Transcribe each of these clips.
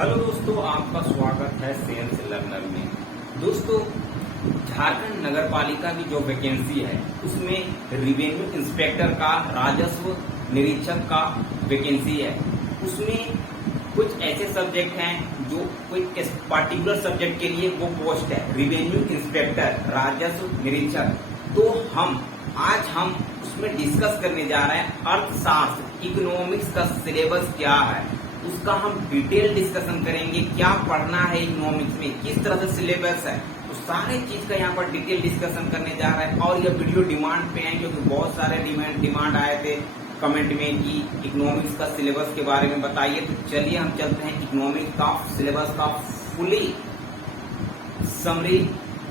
Hello दोस्तों, आपका स्वागत है सेल्स लर्नर में। दोस्तों, झारखंड नगर पालिका की जो वैकेंसी है उसमें रेवेन्यू इंस्पेक्टर का, राजस्व निरीक्षक का वैकेंसी है। उसमें कुछ ऐसे सब्जेक्ट हैं जो कोई पार्टिकुलर सब्जेक्ट के लिए वो पोस्ट है, रेवेन्यू इंस्पेक्टर, राजस्व निरीक्षक। तो आज हम उसमें डिस्कस करने जा रहे हैं अर्थशास्त्र, इकोनॉमिक्स का सिलेबस क्या है, उसका हम डिटेल डिस्कशन करेंगे। क्या पढ़ना है इकोनॉमिक्स में, किस तरह से सिलेबस है, तो सारे चीज का यहाँ पर डिटेल डिस्कशन करने जा रहे हैं। और यह वीडियो डिमांड पे है क्योंकि बहुत सारे डिमांड आए थे कमेंट में कि इकोनॉमिक्स का सिलेबस के बारे में बताइए। तो चलिए हम चलते हैं इकोनॉमिक्स का सिलेबस का फुली समरी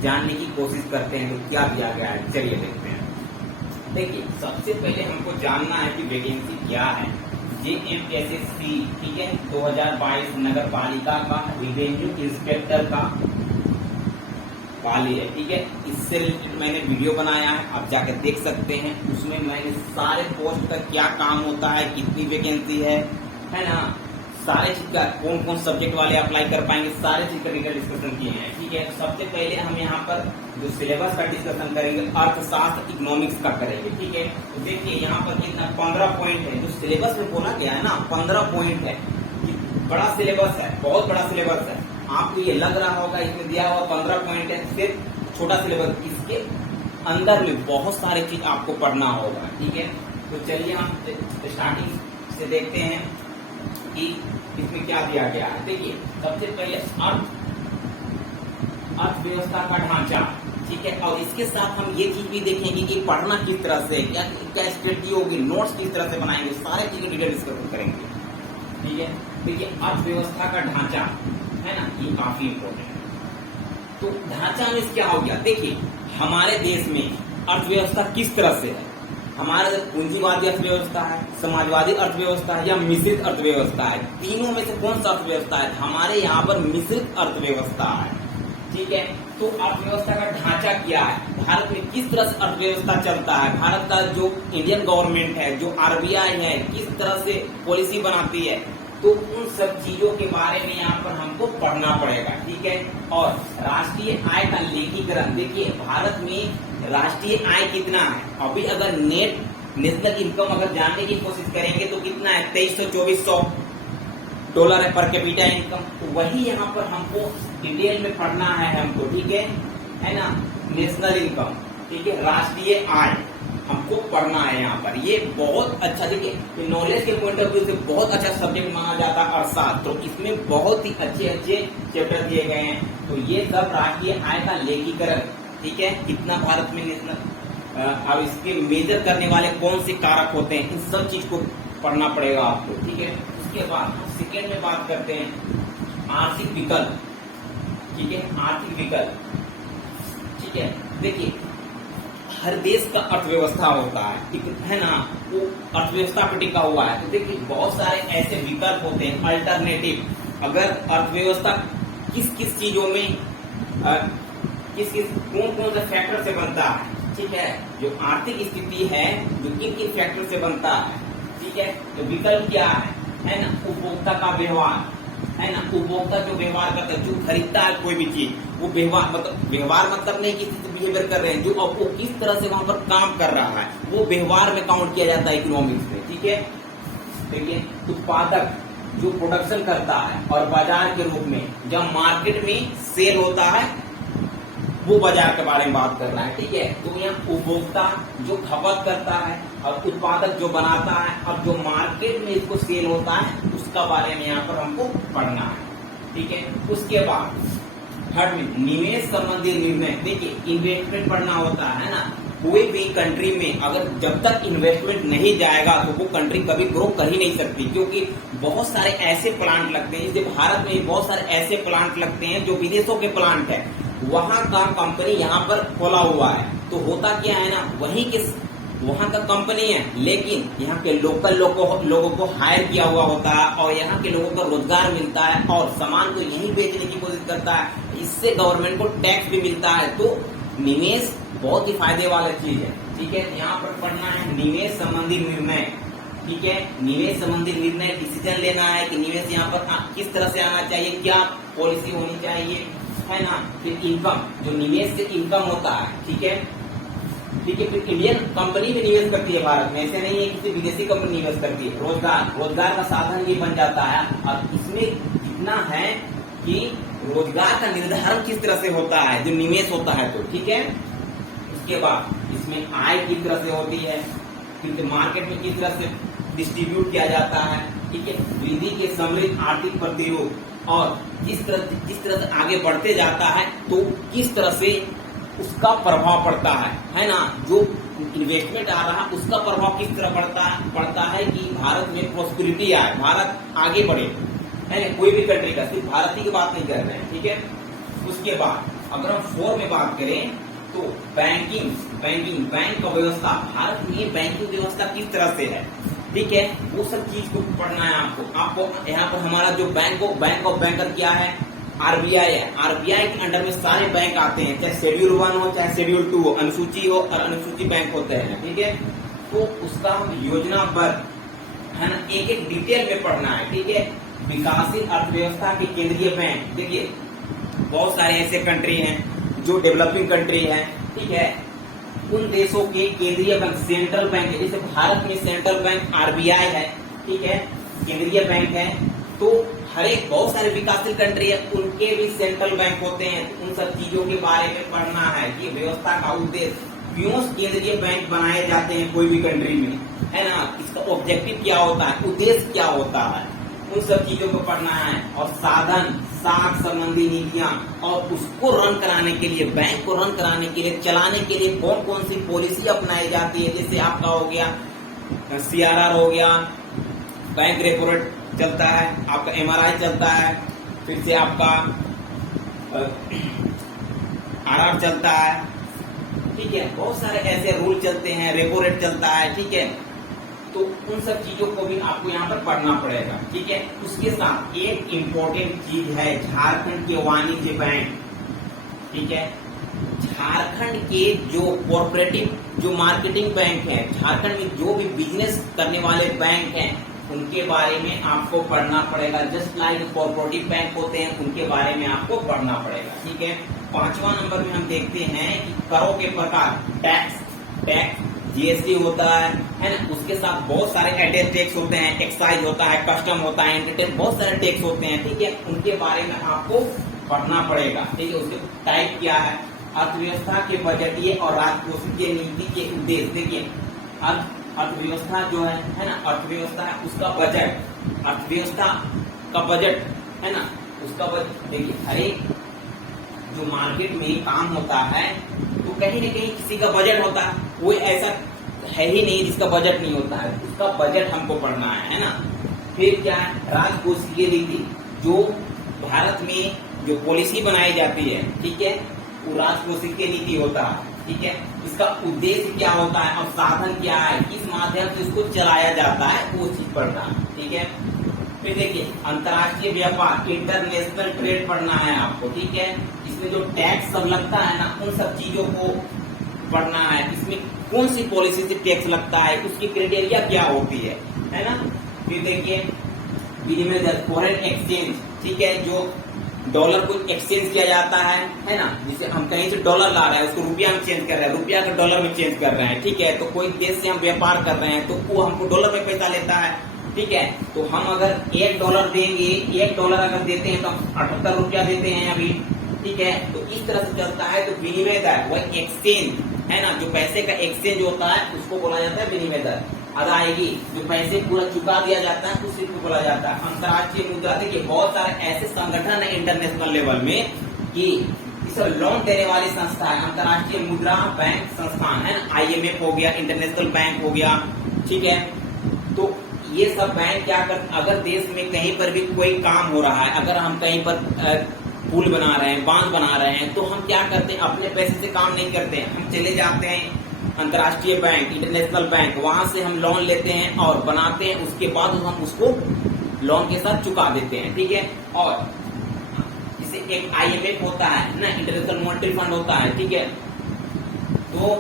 जानने की कोशिश करते हैं तो क्या दिया गया है। चलिए देखते हैं। देखिए, सबसे पहले हमको जानना है कि वैकेंसी क्या है। JMSSC, ठीक है, 2022 नगर पालिका का रेवेन्यू इंस्पेक्टर का खाली है, ठीक है। इससे रिलेटेड मैंने वीडियो बनाया है, आप जाकर देख सकते हैं। उसमें मैंने सारे पोस्ट का क्या काम होता है, कितनी वैकेंसी है ना, सारे चीज का, कौन कौन सब्जेक्ट वाले अप्लाई कर पाएंगे, सारे चीज का डिटेल डिस्कशन किए हैं, ठीक है। सबसे पहले हम यहाँ पर जो सिलेबस का डिस्कशन करेंगे अर्थशास्त्र इकोनॉमिक्स का करेंगे, ठीक है। तो देखिए यहाँ पर कितना 15 पॉइंट है, जो सिलेबस में बोला गया है ना 15 पॉइंट है। बड़ा सिलेबस है, बहुत बड़ा सिलेबस है। आपको ये लग रहा होगा इसमें दिया हुआ 15 पॉइंट है, सिर्फ छोटा सिलेबस, इसके अंदर में बहुत सारी चीज आपको पढ़ना होगा, ठीक है। तो चलिए हम स्टार्टिंग से देखते हैं कि इसमें क्या दिया गया है। देखिए, सबसे पहले अर्थव्यवस्था का ढांचा, ठीक है। और इसके साथ हम ये चीज भी देखेंगे कि पढ़ना किस तरह से, क्या स्ट्रेटजी होगी, नोट्स किस तरह से बनाएंगे, सारे चीजें डिटेल डिस्कस करेंगे, ठीक है। देखिए, अर्थव्यवस्था का ढांचा है ना, ये काफी इम्पोर्टेंट है। तो ढांचा में क्या हो गया, देखिए हमारे देश में अर्थव्यवस्था किस तरह से है। हमारे पूंजीवादी अर्थव्यवस्था है, समाजवादी अर्थव्यवस्था है या मिश्रित अर्थव्यवस्था है। तीनों में से कौन सा अर्थव्यवस्था है? हमारे यहाँ पर मिश्रित अर्थव्यवस्था है, ठीक है। तो अर्थव्यवस्था का ढांचा क्या है, भारत में किस तरह से अर्थव्यवस्था चलता है, भारत का जो इंडियन गवर्नमेंट है, जो RBI है, किस तरह से पॉलिसी बनाती है, तो उन सब चीजों के बारे में यहाँ पर हमको पढ़ना पड़ेगा, ठीक है। और राष्ट्रीय आय का लेखीकरण, देखिए भारत में राष्ट्रीय आय कितना है। अभी अगर नेशनल इनकम अगर जानने की कोशिश करेंगे तो कितना है, 2300-2400 डॉलर है पर कैपिटा इनकम। तो वही यहाँ पर हमको डिटेल में पढ़ना है हमको, ठीक है ना। नेशनल इनकम, ठीक है, राष्ट्रीय आय हमको पढ़ना है यहाँ पर। ये बहुत अच्छा, देखिए नॉलेज के पॉइंट ऑफ व्यू से बहुत अच्छा सब्जेक्ट माना जाता है अर्थशास्त्र। तो इसमें बहुत ही अच्छे चैप्टर दिए गए हैं। तो ये सब राष्ट्रीय आय का लेखीकरण, ठीक है, कितना भारत में नेशनल, अब इसके मेजर करने वाले कौन से कारक होते हैं, इन सब चीज को पढ़ना पड़ेगा आपको, ठीक है। उसके बाद सेकेंड में बात करते हैं आर्थिक विकल्प, ठीक है, आर्थिक विकल्प, ठीक है। देखिए हर देश का अर्थव्यवस्था होता है ना, वो अर्थव्यवस्था पर टिका हुआ है। तो देखिए बहुत सारे ऐसे विकल्प होते हैं, अल्टरनेटिव। अगर अर्थव्यवस्था किस किस चीजों में कौन कौन से फैक्टर से बनता है, ठीक है, जो आर्थिक स्थिति है जो किन किन फैक्टर से बनता है, ठीक है। तो विकल्प क्या है ना, उपभोक्ता का व्यवहार, है ना, उपभोक्ता जो व्यवहार करता है, जो खरीदता है कोई भी चीज, वो व्यवहार मतलब नहीं किसी से बिहेवियर कर रहे हैं, जो अब वो किस तरह से वहां पर काम कर रहा है, वो व्यवहार में काउंट किया जाता है इकोनॉमिक्स में, ठीक है। देखिए उत्पादक जो प्रोडक्शन करता है और बाजार के रूप में जब मार्केट में सेल होता है, वो बाजार के बारे में बात कर रहा है, ठीक है। तो यहाँ उपभोक्ता जो खपत करता है और उत्पादक जो बनाता है और जो मार्केट में इसको सेल होता है, उसका बारे में यहाँ पर हमको पढ़ना है, ठीक है। उसके बाद थर्ड में निवेश संबंधी निर्णय। देखिए इन्वेस्टमेंट पढ़ना होता है ना, कोई भी कंट्री में अगर जब तक इन्वेस्टमेंट नहीं जाएगा तो वो कंट्री कभी ग्रो कर ही नहीं सकती, क्योंकि बहुत सारे ऐसे प्लांट लगते हैं, जैसे भारत में बहुत सारे ऐसे प्लांट लगते हैं जो विदेशों के प्लांट है, वहां का कंपनी यहाँ पर खोला हुआ है। तो होता क्या है ना, वहां का कंपनी है, लेकिन यहाँ के लोकल लोगों को हायर किया हुआ होता है और यहाँ के लोगों को रोजगार मिलता है और सामान को यहीं बेचने की कोशिश करता है, इससे गवर्नमेंट को टैक्स भी मिलता है। तो निवेश बहुत ही फायदे वाला चीज है, ठीक है। यहाँ पर पढ़ना है निवेश संबंधी निर्णय, ठीक है, निवेश संबंधी निर्णय डिसीजन लेना है कि निवेश यहाँ पर किस तरह से आना चाहिए, क्या पॉलिसी होनी चाहिए, है ना। फिर इनकम, जो निवेश से इनकम होता है, ठीक है, ठीक है। फिर इंडियन कंपनी भी निवेश करती है भारत में, ऐसे नहीं है किसी विदेशी कंपनी निवेश करती है। रोजगार का साधन ये बन जाता है। और इसमें कितना है कि रोजगार का निर्धारण किस तरह से होता है, जो निवेश होता है, तो ठीक है। उसके बाद इसमें आय किस तरह से होती है, क्योंकि मार्केट में किस तरह से डिस्ट्रीब्यूट किया जाता है, ठीक है। वृद्धि के समृद्ध आर्थिक प्रतिरूप, और जिस तरह से आगे बढ़ते जाता है तो किस तरह से उसका प्रभाव पड़ता है ना। जो इन्वेस्टमेंट आ रहा है उसका प्रभाव किस तरह पड़ता है कि भारत में प्रॉस्पेरिटी आए, भारत आगे बढ़े, है ना। कोई भी कंट्री का, सिर्फ भारत ही की बात नहीं कर रहे हैं, ठीक है। उसके बाद अगर हम 4 में बात करें तो बैंकिंग बैंक का व्यवस्था, भारत में बैंकिंग व्यवस्था किस तरह से है, ठीक है, वो सब चीज को पढ़ना है आपको। यहाँ पर हमारा जो बैंक ऑफ बैंकर क्या है, आरबीआई है। आरबीआई के अंडर में सारे बैंक आते हैं, चाहे शेड्यूल 1 हो चाहे शेड्यूल 2 हो, अनुसूची हो और अनुसूची बैंक होते हैं, ठीक है। तो उसका हम योजनाबद्ध, है ना, एक एक डिटेल में पढ़ना है, ठीक है। विकासशील अर्थव्यवस्था के केंद्रीय बैंक, देखिए बहुत सारे ऐसे कंट्री हैं जो डेवलपिंग कंट्री है, ठीक है। उन देशों के केंद्रीय बैंक सेंट्रल बैंक है, जैसे भारत में सेंट्रल बैंक आरबीआई है, ठीक है, केंद्रीय बैंक है। तो हर एक बहुत सारे विकासशील कंट्री है, उनके भी सेंट्रल बैंक होते हैं। उन सब चीजों के बारे में पढ़ना है कि व्यवस्था का उद्देश्य, क्यों केंद्रीय बैंक बनाए जाते हैं कोई भी कंट्री में, है ना, इसका ऑब्जेक्टिव क्या होता है, उद्देश्य क्या होता है, उन सब चीजों को पढ़ना है। और साधन, साख संबंधी नीतियां, और उसको रन कराने के लिए, बैंक को रन कराने के लिए, चलाने के लिए कौन कौन सी पॉलिसी अपनाई जाती है। जैसे आपका हो गया CRR हो गया, बैंक रेपो रेट चलता है, आपका MRI चलता है, फिर से आपका RR चलता है, ठीक है। बहुत सारे ऐसे रूल चलते हैं, रेपो रेट चलता है, ठीक है। तो उन सब चीजों को भी आपको यहाँ पर पढ़ना पड़ेगा, ठीक है। उसके साथ एक इम्पोर्टेंट चीज है झारखंड के वाणिज्य बैंक, ठीक है। झारखंड के जो कोऑपरेटिव, जो मार्केटिंग बैंक है, झारखंड में जो भी बिजनेस करने वाले बैंक हैं, उनके बारे में आपको पढ़ना पड़ेगा। जस्ट लाइक कोऑपरेटिव बैंक होते हैं, उनके बारे में आपको पढ़ना पड़ेगा, ठीक है। 5वां नंबर में हम देखते हैं कि करों के प्रकार, टैक्स GST होता है ना। उसके साथ बहुत सारे एडेड टैक्स होते हैं, एक्साइज होता है, कस्टम होता है, इंटरटेन, बहुत सारे टैक्स होते हैं, ठीक है। उनके बारे में आपको पढ़ना पड़ेगा, ठीक है। उसके टाइप क्या है, अर्थव्यवस्था के बजटीय और राजकोषीय नीति के उद्देश्य। देखिए अर्थव्यवस्था जो है ना, अर्थव्यवस्था है उसका बजट, अर्थव्यवस्था का बजट, है ना, उसका बजट। देखिए हर एक जो मार्केट में काम होता है तो कहीं न कहीं किसी का बजट होता है, कोई ऐसा है ही नहीं जिसका बजट नहीं होता है, उसका बजट हमको पढ़ना है ना। फिर क्या है, राजकोषीय नीति, जो भारत में जो पॉलिसी बनाई जाती है, ठीक है, वो राजकोषीय नीति होता है, ठीक है। इसका उद्देश्य क्या होता है और साधन क्या है, किस माध्यम से इसको चलाया जाता है, वो चीज पढ़ना है, ठीक है। फिर देखिए अंतर्राष्ट्रीय व्यापार, इंटरनेशनल ट्रेड पढ़ना है आपको, ठीक है। इसमें जो टैक्स सब लगता है ना, उन सब चीजों को पढ़ना है। इसमें कौन सी पॉलिसी से टैक्स लगता है, उसकी क्राइटेरिया क्या होती है ना। फिर देखिए विनिमय दर, फॉरेन एक्सचेंज, ठीक है, जो डॉलर को एक्सचेंज किया जाता है ना। जिसे हम कहीं से डॉलर ला रहे हैं, उसको रुपया में चेंज कर रहे हैं, रुपया का डॉलर में चेंज कर रहे हैं, ठीक है। तो कोई देश से हम व्यापार कर रहे हैं तो वो हमको डॉलर में पैसा लेता है, ठीक है। तो हम अगर $1 देंगे, $1 अगर देते हैं तो हम 78 रुपया देते हैं अभी, ठीक है। तो इस तरह से चलता है। तो विनिमय दर, वह एक्सचेंज है ना, जो पैसे का एक्सचेंज होता है उसको बोला जाता है विनिमय दर। अदायगी, जो पैसे पूरा चुका दिया जाता है उसी को बोला जाता है अंतर्राष्ट्रीय मुद्रा। देखिए बहुत सारे ऐसे संगठन है इंटरनेशनल लेवल में कि इस लोन देने वाली संस्था है, अंतर्राष्ट्रीय मुद्रा बैंक संस्थान है ना, IMF हो गया, इंटरनेशनल बैंक हो गया, ठीक है। तो ये सब बैंक क्या कर, अगर देश में कहीं पर भी कोई काम हो रहा है, अगर हम कहीं पर पुल बना रहे हैं, बांध बना रहे हैं, तो हम क्या करते हैं, अपने पैसे से काम नहीं करते हैं, हम चले जाते हैं अंतर्राष्ट्रीय बैंक, इंटरनेशनल बैंक, वहां से हम लोन लेते हैं और बनाते हैं, उसके बाद हम उसको लोन के साथ चुका देते हैं, ठीक है। और जैसे एक IMF होता है ना, इंटरनेशनल मॉनेटरी फंड होता है, ठीक है। तो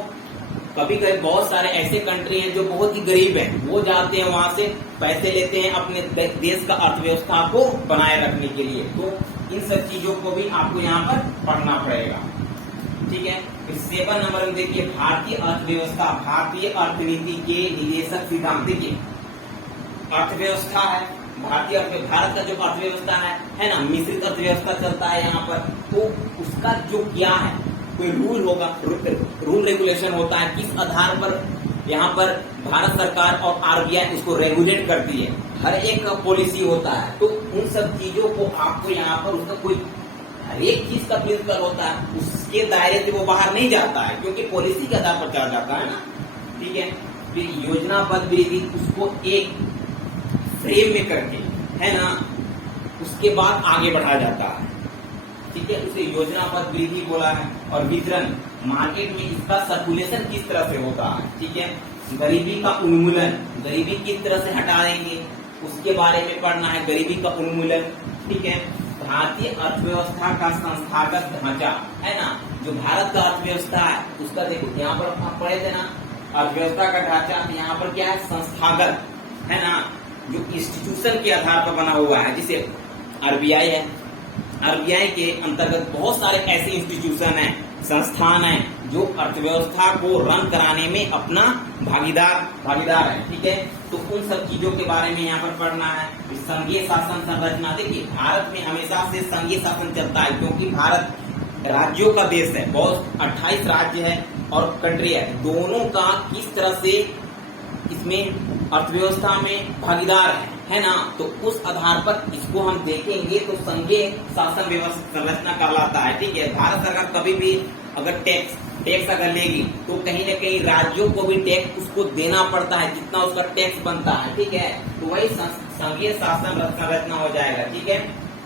कभी कभी बहुत सारे ऐसे कंट्री हैं जो बहुत ही गरीब हैं, वो जाते हैं वहां से पैसे लेते हैं अपने देश का अर्थव्यवस्था को बनाए रखने के लिए। तो इन सब चीजों को भी आपको यहाँ पर पढ़ना पड़ेगा, ठीक है। फिर 7 नंबर में देखिए भारतीय अर्थव्यवस्था, भारतीय अर्थनीति के निदेशक सिद्धांत। देखिए अर्थव्यवस्था है भारत का जो अर्थव्यवस्था है ना, मिश्रित अर्थव्यवस्था चलता है यहाँ पर। तो उसका जो क्या है, कोई रूल होगा, रूल रेगुलेशन होता है, किस आधार पर यहाँ पर भारत सरकार और आरबीआई उसको रेगुलेट करती है, हर एक का पॉलिसी होता है। तो उन सब चीजों को आपको यहाँ पर उसका कोई हर एक चीज का प्रिंसिपल होता है, उसके दायरे से वो बाहर नहीं जाता है, क्योंकि पॉलिसी के आधार पर चला जाता है ना, ठीक है। फिर योजनाबद्ध वृद्धि, उसको एक फ्रेम में करके, है ना, उसके बाद आगे बढ़ाया जाता है, ठीक है। उसे योजनाबद्ध वृद्धि बोला है। और वितरण, मार्केट में इसका सर्कुलेशन किस तरह से होता है, ठीक है। गरीबी का उन्मूलन, गरीबी किस तरह से हटा देंगे उसके बारे में पढ़ना है, गरीबी का उन्मूलन, ठीक है। भारतीय अर्थव्यवस्था का संस्थागत ढांचा, है ना, जो भारत का अर्थव्यवस्था है उसका देखो यहाँ पर आप पढ़े थे ना, अर्थव्यवस्था का ढांचा, यहाँ पर क्या है, संस्थागत, है ना, जो इंस्टीट्यूशन के आधार पर बना हुआ है, जिसे आरबीआई है। आरबीआई के अंतर्गत बहुत सारे ऐसे इंस्टीट्यूशन हैं, संस्थान हैं जो अर्थव्यवस्था को रन कराने में अपना भागीदार है, ठीक है। तो उन सब चीजों के बारे में यहाँ पर पढ़ना है। संघीय शासन संरचना, देखिए भारत में हमेशा से संघीय शासन चलता है, क्योंकि भारत राज्यों का देश है, बहुत 28 राज्य है और कंट्री है, दोनों का किस तरह से इसमें अर्थव्यवस्था में भागीदार है ना। तो उस आधार पर इसको हम देखेंगे तो संघीय शासन व्यवस्था संरचना कहलाता है, ठीक है। भारत सरकार कभी भी अगर टैक्स अगर लेगी तो कहीं न कहीं राज्यों को भी टैक्स उसको देना पड़ता है, जितना उसका टैक्स बनता है, ठीक है। तो वही संघीय शासन संरचना हो जाएगा, ठीक है।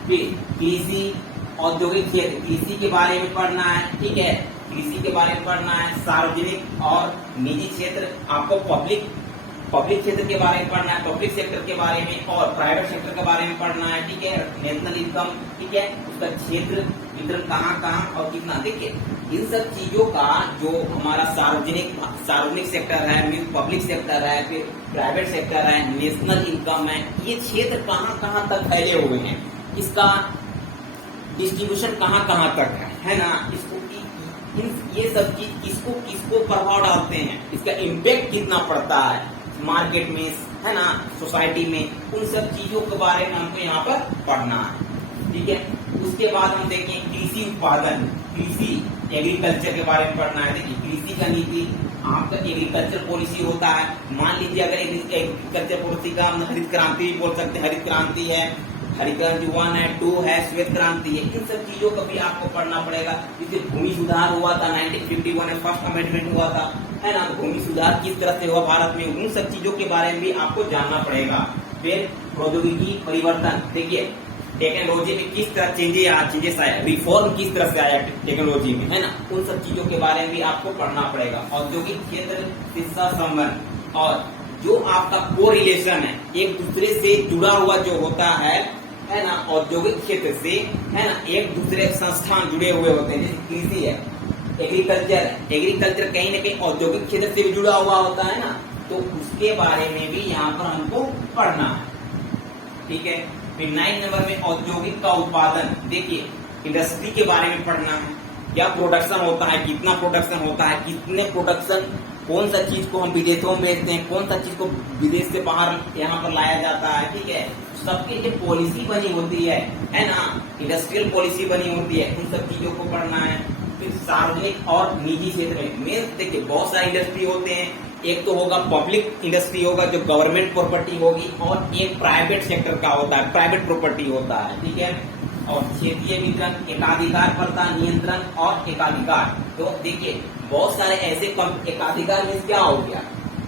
फिर कृषि औद्योगिक क्षेत्र, कृषि के बारे में पढ़ना है, ठीक है, कृषि के बारे में पढ़ना है। सार्वजनिक और निजी क्षेत्र, आपको पब्लिक क्षेत्र के बारे में पढ़ना है, पब्लिक सेक्टर के बारे में और प्राइवेट सेक्टर के बारे में पढ़ना है, ठीक है। नेशनल इनकम, ठीक है, उसका क्षेत्र वितरण कहाँ और कितना, देखिए इन सब चीजों का जो हमारा सार्वजनिक सेक्टर है, पब्लिक सेक्टर है, फिर प्राइवेट सेक्टर है, नेशनल इनकम है, ये क्षेत्र कहाँ तक फैले हुए हैं, इसका डिस्ट्रीब्यूशन कहाँ तक है ना। इसको ये सब चीज किसको प्रभाव डालते हैं, इसका इम्पैक्ट कितना पड़ता है मार्केट में, है ना, सोसाइटी में, उन सब चीजों के बारे में हमको यहाँ पर पढ़ना है, ठीक है। उसके बाद हम देखें कृषि उत्पादन, कृषि एग्रीकल्चर के बारे में पढ़ना है। देखिए कृषि का नीति, आपका एग्रीकल्चर पॉलिसी होता है। मान लीजिए अगर एग्रीकल्चर पॉलिसी का हम हरित क्रांति भी बोल सकते हैं, हरित क्रांति है, हरित क्रांति 1 है, 2 है, श्वेत क्रांति है, इन सब चीजों का भी आपको पढ़ना पड़ेगा। जैसे भूमि सुधार हुआ था 1951 में, फर्स्ट अमेंडमेंट हुआ था, है ना, भूमि सुधार किस तरह से हुआ भारत में, उन सब चीजों के बारे में भी आपको जानना पड़ेगा। फिर प्रौद्योगिकी परिवर्तन, देखिए टेक्नोलॉजी में किस तरह चेंजेस आया, रिफॉर्म किस तरह से आया टेक्नोलॉजी में, है ना, उन सब चीजों के बारे में भी आपको पढ़ना पड़ेगा। औद्योगिक क्षेत्र से संबंध और जो आपका कोरिलेशन है, एक दूसरे से जुड़ा हुआ जो होता है ना, औद्योगिक क्षेत्र से, है ना, एक दूसरे संस्थान जुड़े हुए होते हैं, जैसे कृषि है, एग्रीकल्चर कहीं न कहीं औद्योगिक क्षेत्र से भी जुड़ा हुआ होता है ना, तो उसके बारे में भी यहाँ पर हमको पढ़ना है, ठीक है। फिर 9 नंबर में औद्योगिक का उत्पादन, देखिए इंडस्ट्री के बारे में पढ़ना है, क्या प्रोडक्शन होता है, कितना प्रोडक्शन होता है, कितने प्रोडक्शन, कौन सा चीज को हम विदेशों में बेचते हैं, कौन सा चीज को विदेश से बाहर यहाँ पर लाया जाता है, ठीक है। सबकी जो पॉलिसी बनी होती है ना, इंडस्ट्रियल पॉलिसी बनी होती है, उन सब चीजों को पढ़ना है। फिर सार्वजनिक और निजी क्षेत्र में देखिए बहुत सारे इंडस्ट्री होते हैं, एक तो होगा पब्लिक इंडस्ट्री होगा जो गवर्नमेंट प्रॉपर्टी होगी, और एक प्राइवेट सेक्टर का होता है, प्राइवेट प्रॉपर्टी होता है, ठीक है। और क्षेत्रीय वितरण, एकाधिकार प्रथा, नियंत्रण और एकाधिकार, तो देखिए बहुत सारे ऐसे एकाधिकार में क्या हो गया,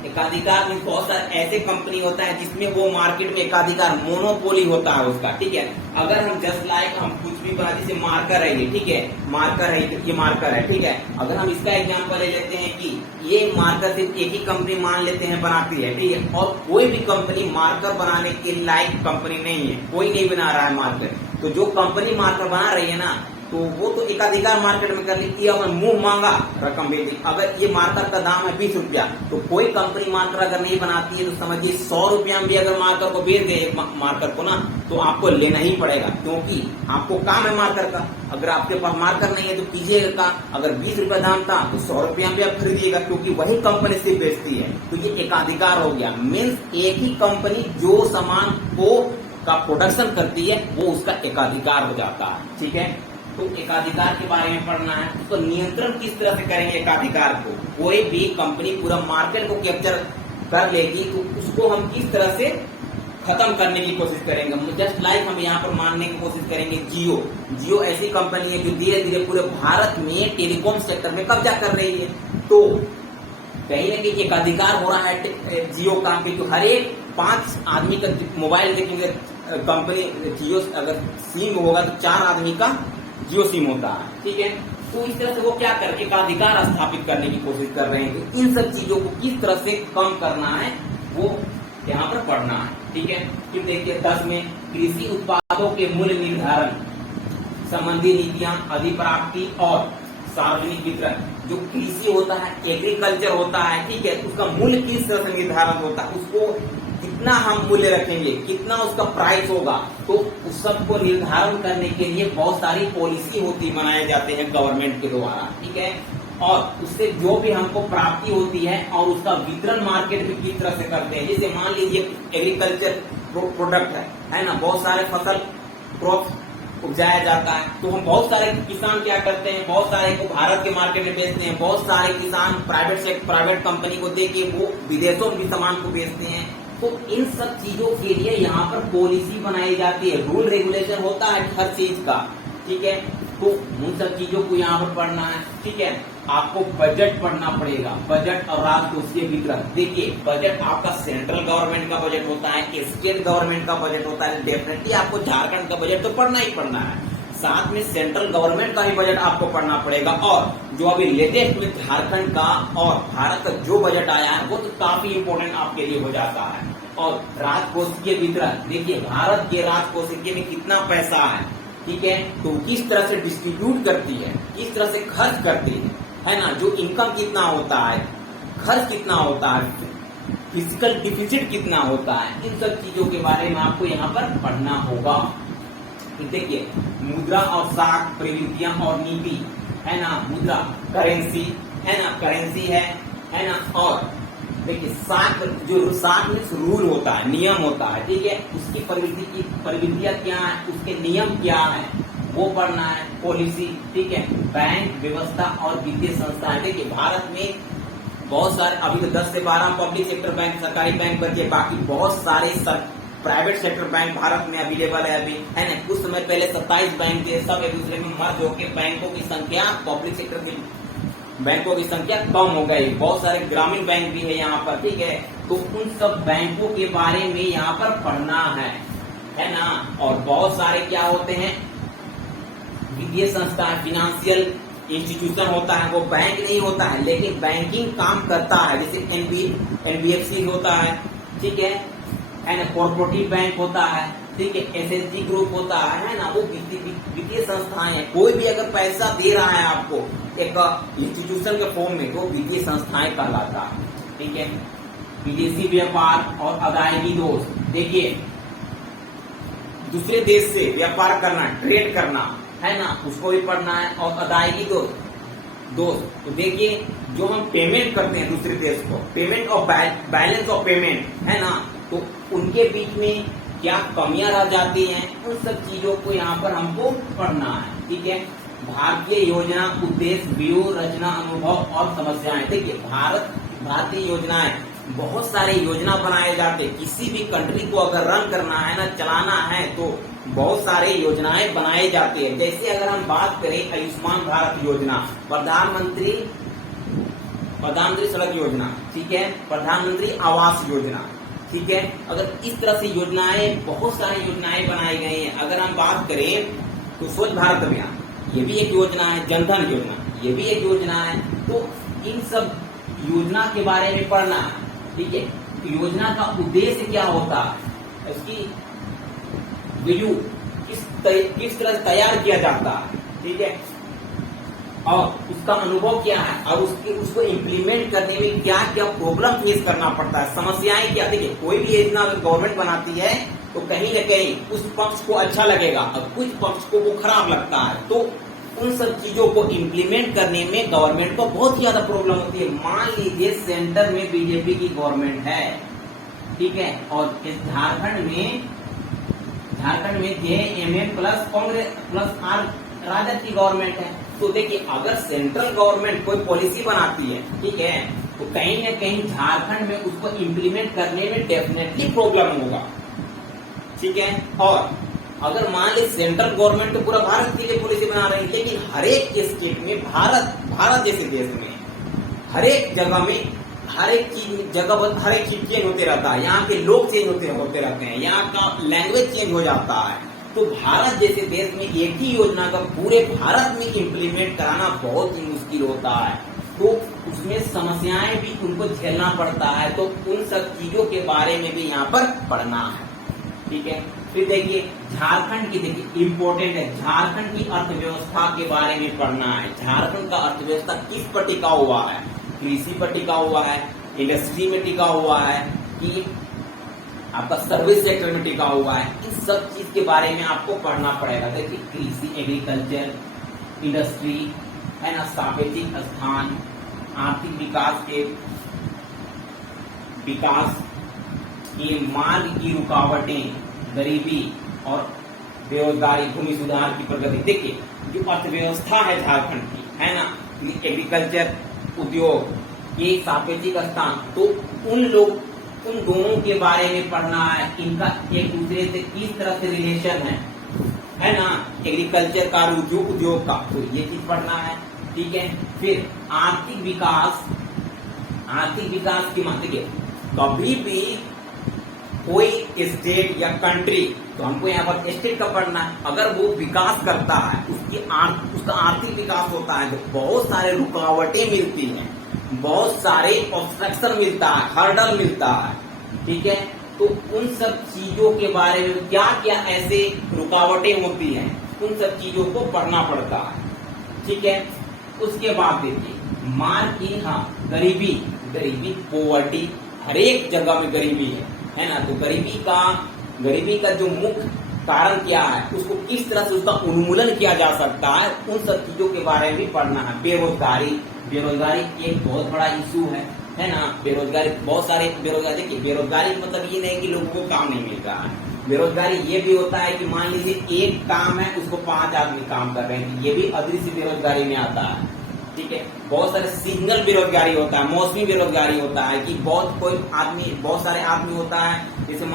एकाधिकार में बहुत सारे ऐसे कंपनी होता है जिसमें वो मार्केट में एकाधिकार, मोनोपोली होता है उसका, ठीक है। अगर हम जस्ट लाइक हम कुछ भी बना, जैसे मार्कर है ये, ठीक है, मार्कर है, ये मार्कर है, ठीक है। अगर हम इसका एग्जांपल ले लेते हैं कि ये मार्कर सिर्फ एक ही कंपनी मान लेते हैं बनाती है, ठीक है, और कोई भी कंपनी मार्कर बनाने के लायक कंपनी नहीं है, कोई नहीं बना रहा है मार्कर, तो जो कंपनी मार्कर बना रही है ना, तो वो तो एकाधिकार मार्केट में कर ली, ये अगर मुंह मांगा रकम भेज दी। अगर ये मार्कर का दाम है 20 रुपया, तो कोई कंपनी मार्कर अगर नहीं बनाती है तो समझिए 100 रुपया में भी अगर मार्कर को बेच दे, एक मार्कर को ना, तो आपको लेना ही पड़ेगा, क्योंकि आपको काम है मार्कर का। अगर आपके पास मार्कर नहीं है तो कीजिएगा का, अगर 20 रुपया दाम था तो 100 रुपया में भी आप खरीदिएगा, क्योंकि वही कंपनी से बेचती है। तो ये एकाधिकार हो गया, मीन्स एक ही कंपनी जो सामान को का प्रोडक्शन करती है वो उसका एकाधिकार हो जाता है। ठीक है, तो एकाधिकार के बारे में पढ़ना है। तो नियंत्रण किस तरह से करेंगे एकाधिकार को, कोई भी कंपनी पूरा मार्केट को कैप्चर कर लेगी तो उसको हम किस तरह से खत्म करने की कोशिश करेंगे। जस्ट लाइक हम यहाँ पर मानने की कोशिश करेंगे जियो ऐसी कंपनी है जो धीरे धीरे पूरे भारत में टेलीकॉम सेक्टर में कब्जा कर रही है। तो कहीं ना कहीं एकाधिकार हो रहा है जियो का, क्योंकि हर एक 5 आदमी का मोबाइल देखेंगे कंपनी जियो, अगर सिम होगा तो 4 आदमी का जियो सिम होता है। ठीक है, तो इस तरह से वो क्या करके एकाधिकार स्थापित करने की कोशिश कर रहे हैं। इन सब चीजों को किस तरह से कम करना है वो यहाँ पर पढ़ना है। ठीक है, फिर देखिए 10 में कृषि उत्पादों के मूल्य निर्धारण संबंधी नीतियां, अधिप्राप्ति और सार्वजनिक वितरण। जो कृषि होता है, एग्रीकल्चर होता है, ठीक है, उसका मूल्य किस तरह से निर्धारण होता है, उसको कितना हम मूल्य रखेंगे, कितना उसका प्राइस होगा, तो उस सब को निर्धारण करने के लिए बहुत सारी पॉलिसी होती बनाए जाते हैं गवर्नमेंट के द्वारा। ठीक है, और उससे जो भी हमको प्राप्ति होती है और उसका वितरण मार्केट में किस तरह से करते हैं। जैसे मान लीजिए एग्रीकल्चर प्रोडक्ट है ना, बहुत सारे फसल क्रॉप उपजाया जाता है, तो हम बहुत सारे किसान क्या करते हैं, बहुत सारे को भारत के मार्केट में बेचते हैं, बहुत सारे किसान प्राइवेट कंपनी को देके वो विदेशों में भी सामान को बेचते हैं। तो इन सब चीजों के लिए यहाँ पर पॉलिसी बनाई जाती है, रूल रेगुलेशन होता है हर चीज का। ठीक है, तो उन सब चीजों को यहाँ पर पढ़ना है। ठीक है, आपको बजट पढ़ना पड़ेगा, बजट और राजकोषीय वितरण। देखिए बजट आपका सेंट्रल गवर्नमेंट का बजट होता है, स्टेट गवर्नमेंट का बजट होता है, डेफिनेटली आपको झारखंड का बजट तो पढ़ना ही पढ़ना है, साथ में सेंट्रल गवर्नमेंट का ही बजट आपको पढ़ना पड़ेगा। और जो अभी लेटेस्ट में झारखंड का और भारत का जो बजट आया है वो तो काफी इम्पोर्टेंट आपके लिए हो जाता है। और राजकोषीय वितरण, देखिए भारत के राजकोषीय में कितना पैसा है, ठीक है, तो किस तरह से डिस्ट्रीब्यूट करती है, किस तरह से खर्च करती है ना, जो इनकम कितना होता है, खर्च कितना होता है, फिजिकल डिफिसिट कितना होता है, इन सब चीजों के बारे में आपको यहाँ पर पढ़ना होगा। देखिए मुद्रा और साख प्रवृत्तियां और नीति है ना, मुद्रा करेंसी है ना, करेंसी है ना, और देखिए साख, जो साख में रूल होता है, नियम होता है, ठीक है, उसकी प्रवृत्तियां क्या है, उसके नियम क्या है वो पढ़ना है, पॉलिसी। ठीक है, बैंक व्यवस्था और वित्तीय संस्थाएं। देखिए भारत में बहुत सारे, अभी तो 10 से 12 पब्लिक सेक्टर बैंक, सरकारी बैंक बचे, बाकी बहुत सारे प्राइवेट सेक्टर बैंक भारत में अवेलेबल है अभी, है ना। कुछ समय पहले 27 बैंक थे, सब एक दूसरे में मर्ज होकर बैंकों की संख्या, पब्लिक सेक्टर में बैंकों की संख्या कम हो गई, बहुत सारे ग्रामीण बैंक भी है यहाँ पर। ठीक है, तो उन सब बैंकों के बारे में यहाँ पर पढ़ना है ना। और बहुत सारे क्या होते हैं, वित्तीय संस्थाएं, फाइनेंशियल इंस्टीट्यूशन होता है, वो बैंक नहीं होता है लेकिन बैंकिंग काम करता है, जैसे एनबीएफसी होता है, ठीक है ना, कॉर्पोरेटिव बैंक होता है, ठीक है, एसएसजी ग्रुप होता है ना, वो वित्तीय संस्थाएं हैं। कोई भी अगर पैसा दे रहा है आपको एक इंस्टीट्यूशन के फॉर्म में, तो वित्तीय संस्थाएं कहलाता है। ठीक है, विदेशी व्यापार और अदायगी दोष, देखिए दूसरे देश से व्यापार करना, ट्रेड करना है ना, उसको भी पढ़ना है। और अदायगी दोष, तो देखिए जो हम पेमेंट करते हैं दूसरे देश को, पेमेंट और बैलेंस ऑफ पेमेंट है ना, तो उनके बीच में क्या कमियां रह जाती हैं, उन सब चीजों को यहाँ पर हमको पढ़ना है। ठीक है, भारतीय योजना, उद्देश्य, व्यूह रचना, अनुभव और समस्याएं। देखिए भारतीय योजनाएं, बहुत सारे योजना बनाए जाते, किसी भी कंट्री को अगर रन करना है ना, चलाना है, तो बहुत सारे योजनाएं बनाए जाते हैं। जैसे अगर हम बात करें आयुष्मान भारत योजना, प्रधानमंत्री सड़क योजना, ठीक है, प्रधानमंत्री आवास योजना, ठीक है, अगर इस तरह से योजनाएं, बहुत सारी योजनाएं बनाई गई हैं। अगर हम बात करें तो स्वच्छ भारत अभियान, ये भी एक योजना है, जनधन योजना, ये भी एक योजना है। तो इन सब योजना के बारे में पढ़ना है। ठीक है, योजना का उद्देश्य क्या होता है, उसकी व्यू किस तरह से तैयार किया जाता है, ठीक है, और उसका अनुभव क्या है और उसको इम्प्लीमेंट करने में क्या क्या प्रॉब्लम फेस करना पड़ता है, समस्याएं क्या। देखिए कोई भी योजना अगर गवर्नमेंट बनाती है तो कहीं न कहीं उस पक्ष को अच्छा लगेगा और कुछ पक्ष को वो खराब लगता है, तो उन सब चीजों को इम्प्लीमेंट करने में गवर्नमेंट को बहुत ज्यादा प्रॉब्लम होती है। मान लीजिए सेंटर में बीजेपी की गवर्नमेंट है, ठीक है, और इस झारखंड में JMM plus Congress plus R RJD की गवर्नमेंट है। तो देखिए अगर सेंट्रल गवर्नमेंट कोई पॉलिसी बनाती है, ठीक है, तो कहीं न कहीं झारखंड में उसको इम्प्लीमेंट करने में डेफिनेटली प्रॉब्लम होगा, ठीक है। और अगर मान लीजिए सेंट्रल गवर्नमेंट तो पूरा भारत के लिए पॉलिसी बना रही है, लेकिन हर एक स्टेट में भारत जैसे देश में हर एक जगह में हर एक चीज चेंज होते रहता है, यहाँ के लोग चेंज होते रहते हैं, यहाँ का लैंग्वेज चेंज हो जाता है। तो भारत जैसे देश में एक ही योजना का पूरे भारत में इम्प्लीमेंट कराना बहुत ही मुश्किल होता है, तो उसमें समस्याएं भी उनको झेलना पड़ता है। तो उन सब चीजों के बारे में भी यहाँ पर पढ़ना है, ठीक है। फिर देखिए झारखंड की, देखिए इम्पोर्टेंट है, झारखंड की अर्थव्यवस्था के बारे में पढ़ना है। झारखंड का अर्थव्यवस्था किस पर टिका हुआ है, कृषि पर टिका हुआ है, इंडस्ट्री में टिका हुआ है, कि आपका सर्विस सेक्टर में टिका हुआ है, इन सब चीज के बारे में आपको पढ़ना पड़ेगा। देखिए कृषि, एग्रीकल्चर, इंडस्ट्री है ना, सापेक्षिक स्थान, आर्थिक विकास के मार्ग की रुकावटें, गरीबी और बेरोजगारी, भूमि सुधार की प्रगति। देखिए जो अर्थव्यवस्था है झारखंड की, है ना, एग्रीकल्चर, उद्योग, ये सापेक्षिक स्थान, तो उन दोनों के बारे में पढ़ना है, इनका एक दूसरे से किस तरह से रिलेशन है ना, एग्रीकल्चर का, उद्योग का, तो ये चीज पढ़ना है, ठीक है। फिर आर्थिक विकास की मात्रा, देखिए कभी भी कोई स्टेट या कंट्री, तो हमको यहाँ पर स्टेट का पढ़ना है, अगर वो विकास करता है, उसका आर्थिक विकास होता है, तो बहुत सारे रुकावटें मिलती हैं, बहुत सारे ऑब्स्ट्रक्शन मिलता है, हर्डल मिलता है, ठीक है। तो उन सब चीजों के बारे में क्या क्या ऐसे रुकावटें होती हैं, उन सब चीजों को पढ़ना पड़ता है, ठीक है। उसके बाद देखिए मार्किंग, हाँ, गरीबी, पॉवर्टी, हर एक जगह में गरीबी है ना, तो गरीबी का जो मुख्य कारण क्या है, उसको किस तरह से उसका उन्मूलन किया जा सकता है, उन सब चीजों के बारे में भी पढ़ना है। बेरोजगारी एक बहुत बड़ा इशू है ना, बेरोजगारी, बहुत सारे बेरोजगारी। देखिए बेरोजगारी मतलब ये नहीं कि लोगों को काम नहीं मिल रहा है, बेरोजगारी ये भी होता है कि मान लीजिए एक काम है, उसको 5 आदमी काम कर रहे हैं, ये भी अदृश्य बेरोजगारी में आता है, ठीक है। बहुत सारे सीजनल बेरोजगारी होता है, मौसमी बेरोजगारी होता है, कि बहुत सारे आदमी होता है, जैसे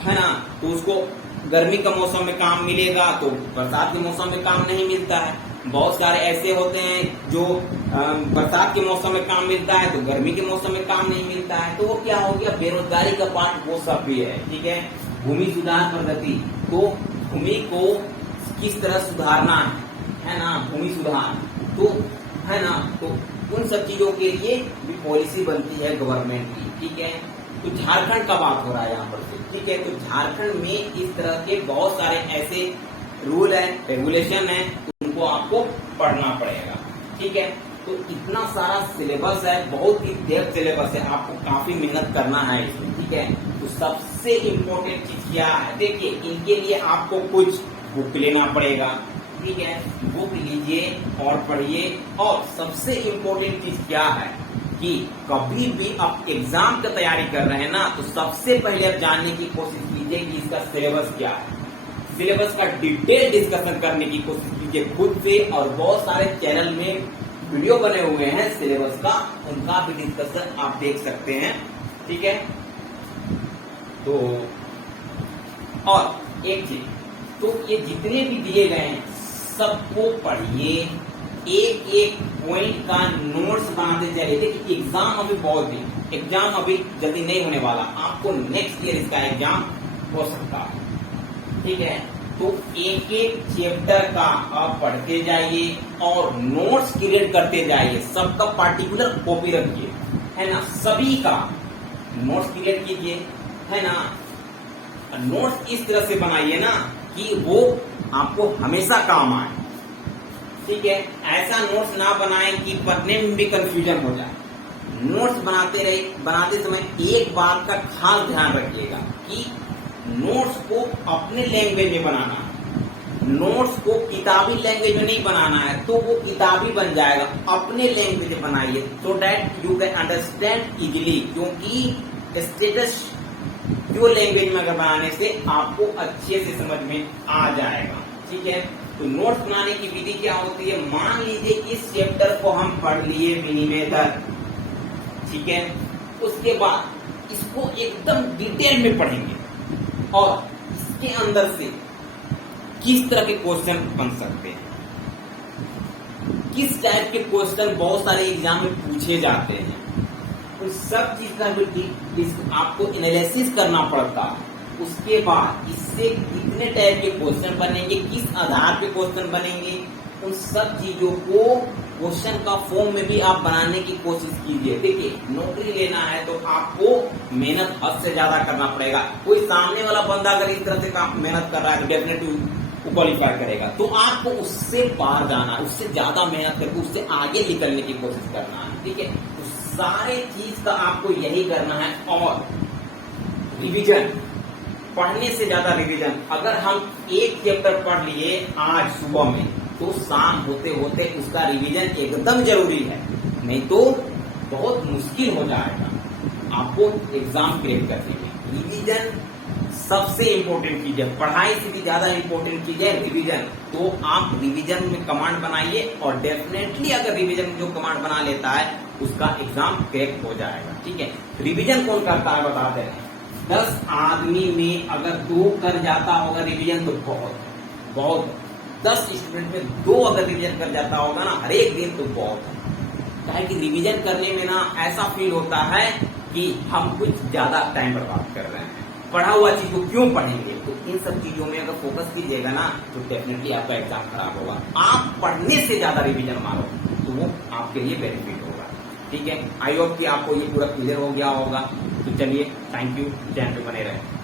है ना, तो उसको गर्मी का मौसम में काम मिलेगा तो बरसात के मौसम में काम नहीं मिलता है। बहुत सारे ऐसे होते हैं जो बरसात के मौसम में काम मिलता है तो गर्मी के मौसम में काम नहीं मिलता है, तो वो क्या हो गया, बेरोजगारी का पार्ट वो सब भी है, ठीक है। भूमि सुधार प्रगति, तो भूमि को किस तरह सुधारना है ना, भूमि सुधार, तो है ना, तो उन सब चीजों के लिए भी पॉलिसी बनती है गवर्नमेंट की, ठीक है। तो झारखंड का बात हो रहा है यहाँ पर से, ठीक है। तो झारखंड में इस तरह के बहुत सारे ऐसे रूल है, रेगुलेशन है, उनको आपको पढ़ना पड़ेगा, ठीक है। तो इतना सारा सिलेबस है, बहुत ही डेप्थ सिलेबस है, आपको काफी मेहनत करना है इसमें, ठीक है। तो सबसे इम्पोर्टेंट चीज क्या है, देखिए इनके लिए आपको कुछ बुक लेना पड़ेगा, ठीक है, बुक लीजिए और पढ़िए। और सबसे इम्पोर्टेंट चीज क्या है कि कभी भी आप एग्जाम की तैयारी कर रहे हैं ना, तो सबसे पहले आप जानने की कोशिश कीजिए कि इसका सिलेबस क्या है, सिलेबस का डिटेल डिस्कशन करने की कोशिश कीजिए खुद से, और बहुत सारे चैनल में वीडियो बने हुए हैं सिलेबस का, उनका भी डिस्कशन आप देख सकते हैं, ठीक है। तो और एक चीज, तो ये जितने भी दिए गए हैं सबको पढ़िए, एक एक पॉइंट का नोट्स बनाते जाइए। देखिए एग्जाम अभी बहुत दिन, एग्जाम अभी जल्दी नहीं होने वाला, आपको नेक्स्ट ईयर इसका एग्जाम हो सकता है, ठीक है। तो एक एक चैप्टर का आप पढ़ते जाइए और नोट्स क्रिएट करते जाइए, सबका पार्टिकुलर कॉपी रखिए, है ना, सभी का नोट्स क्रिएट कीजिए, है ना। नोट्स इस तरह से बनाइए ना कि वो आपको हमेशा काम आए, ठीक है, ऐसा नोट्स ना बनाएं कि पढ़ने में भी कंफ्यूजन हो जाए। नोट्स बनाते समय एक बात का खास ध्यान रखिएगा कि नोट्स को अपने लैंग्वेज में बनाना है। नोट्स को किताबी लैंग्वेज में नहीं बनाना है तो वो किताबी बन जाएगा, अपने लैंग्वेज में बनाइए so that you can understand easily. क्योंकि स्टेटस जो लैंग्वेज में अगर बनाने से आपको अच्छे से समझ में आ जाएगा। ठीक है, तो नोट्स बनाने की विधि क्या होती है, मान लीजिए इस चैप्टर को हम पढ़ लिए विनिमय दर, ठीक है, उसके बाद इसको एकदम डिटेल में पढ़ेंगे और इसके अंदर से किस तरह के क्वेश्चन बन सकते हैं, किस टाइप के क्वेश्चन बहुत सारे एग्जाम में पूछे जाते हैं, उन सब चीज का भी आपको एनालिसिस करना पड़ता है। उसके बाद इससे कितने टाइप के क्वेश्चन बनेंगे, किस आधार पे क्वेश्चन बनेंगे, उन सब चीजों को क्वेश्चन का फॉर्म में भी आप बनाने की कोशिश कीजिए। देखिए, नौकरी लेना है तो आपको मेहनत हद से ज्यादा करना पड़ेगा। कोई सामने वाला बंदा अगर इस तरह से मेहनत कर रहा है तो डेफिनेटली वो क्वालिफाई करेगा, तो आपको उससे पार जाना है, उससे ज्यादा मेहनत करके उससे आगे निकलने की कोशिश करना है। ठीक है, तो सारे चीज का आपको यही करना है। और रिवीजन, पढ़ने से ज्यादा रिवीजन। अगर हम एक चैप्टर पढ़ लिए आज सुबह में तो शाम होते होते उसका रिवीजन एकदम जरूरी है, नहीं तो बहुत मुश्किल हो जाएगा आपको एग्जाम क्लियर करने में। रिवीजन सबसे इम्पोर्टेंट चीज है, पढ़ाई से भी ज्यादा इम्पोर्टेंट चीज है रिवीजन। तो आप रिवीजन में कमांड बनाइए और डेफिनेटली अगर रिवीजन में जो कमांड बना लेता है उसका एग्जाम क्रैक हो जाएगा। ठीक है, रिवीजन कौन करता है बताते हैं। 10 आदमी में अगर 2 कर जाता होगा रिवीजन तो बहुत 10 स्टूडेंट में 2 अगर रिवीजन कर जाता होगा ना हर एक दिन तो बहुत है। क्या कि रिवीजन करने में ना ऐसा फील होता है कि हम कुछ ज्यादा टाइम बर्बाद कर रहे हैं, पढ़ा हुआ चीज को क्यों पढ़ेंगे। तो इन सब चीजों में अगर फोकस कीजिएगा ना तो डेफिनेटली आपका एग्जाम खराब होगा। आप पढ़ने से ज्यादा रिवीजन मारो तो वो आपके लिए बेनिफिट होगा। ठीक है, आई होप कि आपको ये पूरा क्लियर हो गया होगा। तो चलिए, थैंक यू, चैनल पे बने रहे।